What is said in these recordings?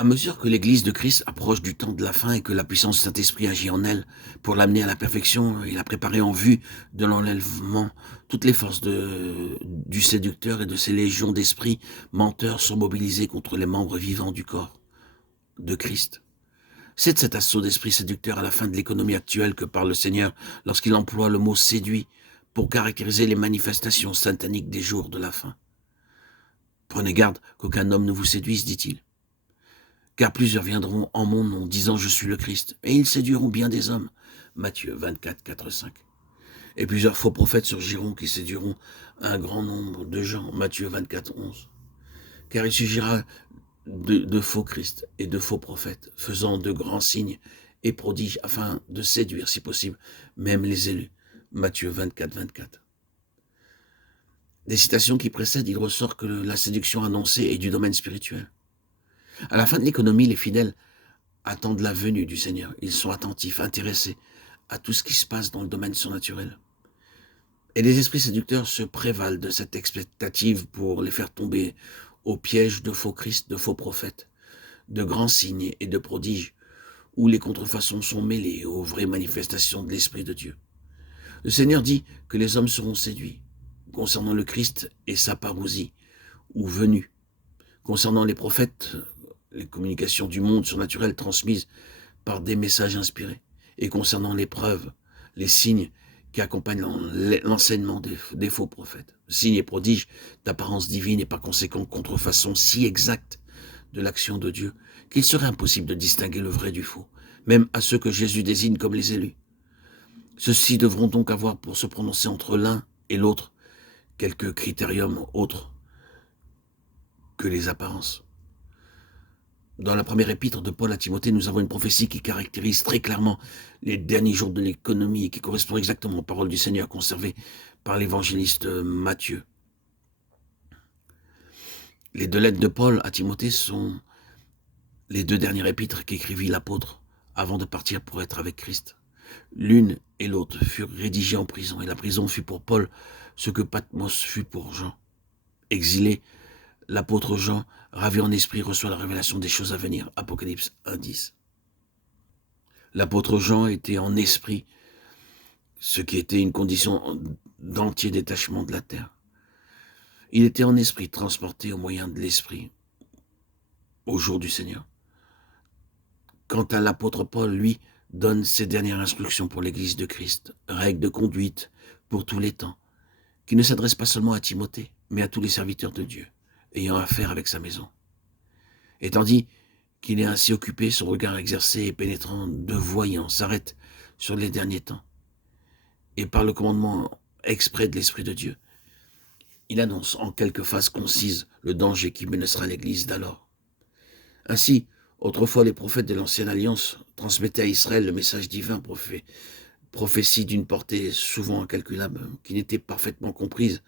À mesure que l'Église de Christ approche du temps de la fin et que la puissance du Saint-Esprit agit en elle pour l'amener à la perfection et la préparer en vue de l'enlèvement, toutes les forces du séducteur et de ses légions d'esprits menteurs sont mobilisées contre les membres vivants du corps de Christ. C'est de cet assaut d'esprit séducteur à la fin de l'économie actuelle que parle le Seigneur lorsqu'il emploie le mot séduit pour caractériser les manifestations sataniques des jours de la fin. Prenez garde qu'aucun homme ne vous séduise, dit-il. Car plusieurs viendront en mon nom, disant je suis le Christ, et ils séduiront bien des hommes. Matthieu 24, 4, 5. Et plusieurs faux prophètes surgiront qui séduiront un grand nombre de gens. Matthieu 24, 11. Car il suffira de faux Christ et de faux prophètes, faisant de grands signes et prodiges afin de séduire, si possible, même les élus. Matthieu 24, 24. Des citations qui précèdent, il ressort que la séduction annoncée est du domaine spirituel. À la fin de l'économie, les fidèles attendent la venue du Seigneur. Ils sont attentifs, intéressés à tout ce qui se passe dans le domaine surnaturel. Et les esprits séducteurs se prévalent de cette expectative pour les faire tomber au piège de faux Christ, de faux prophètes, de grands signes et de prodiges, où les contrefaçons sont mêlées aux vraies manifestations de l'Esprit de Dieu. Le Seigneur dit que les hommes seront séduits, concernant le Christ et sa parousie, ou venue, concernant les prophètes, les communications du monde surnaturel transmises par des messages inspirés, et concernant les preuves, les signes qui accompagnent l'enseignement des faux prophètes. Signes et prodiges d'apparence divine et par conséquent contrefaçon si exacte de l'action de Dieu qu'il serait impossible de distinguer le vrai du faux, même à ceux que Jésus désigne comme les élus. Ceux-ci devront donc avoir pour se prononcer entre l'un et l'autre quelques critériums autres que les apparences. Dans la première épître de Paul à Timothée, nous avons une prophétie qui caractérise très clairement les derniers jours de l'économie et qui correspond exactement aux paroles du Seigneur conservées par l'évangéliste Matthieu. Les deux lettres de Paul à Timothée sont les deux dernières épîtres qu'écrivit l'apôtre avant de partir pour être avec Christ. L'une et l'autre furent rédigées en prison, et la prison fut pour Paul ce que Patmos fut pour Jean. Exilé, l'apôtre Jean, ravi en esprit, reçoit la révélation des choses à venir. Apocalypse 1:10. L'apôtre Jean était en esprit, ce qui était une condition d'entier détachement de la terre. Il était en esprit, transporté au moyen de l'esprit, au jour du Seigneur. Quant à l'apôtre Paul, lui, donne ses dernières instructions pour l'Église de Christ, règles de conduite pour tous les temps, qui ne s'adresse pas seulement à Timothée, mais à tous les serviteurs de Dieu, ayant affaire avec sa maison. Et tandis qu'il est ainsi occupé, son regard exercé et pénétrant de voyant s'arrête sur les derniers temps. Et par le commandement exprès de l'Esprit de Dieu, il annonce en quelques phrases concises le danger qui menacera l'Église d'alors. Ainsi, autrefois les prophètes de l'Ancienne Alliance transmettaient à Israël le message divin, prophétie d'une portée souvent incalculable, qui n'était parfaitement comprise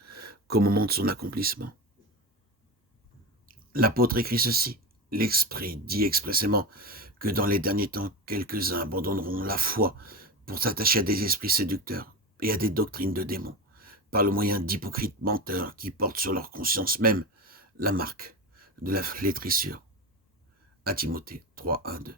qu'au moment de son accomplissement. L'apôtre écrit ceci: l'Esprit dit expressément que dans les derniers temps, quelques-uns abandonneront la foi pour s'attacher à des esprits séducteurs et à des doctrines de démons, par le moyen d'hypocrites menteurs qui portent sur leur conscience même la marque de la flétrissure. À Timothée 3, 1, 2.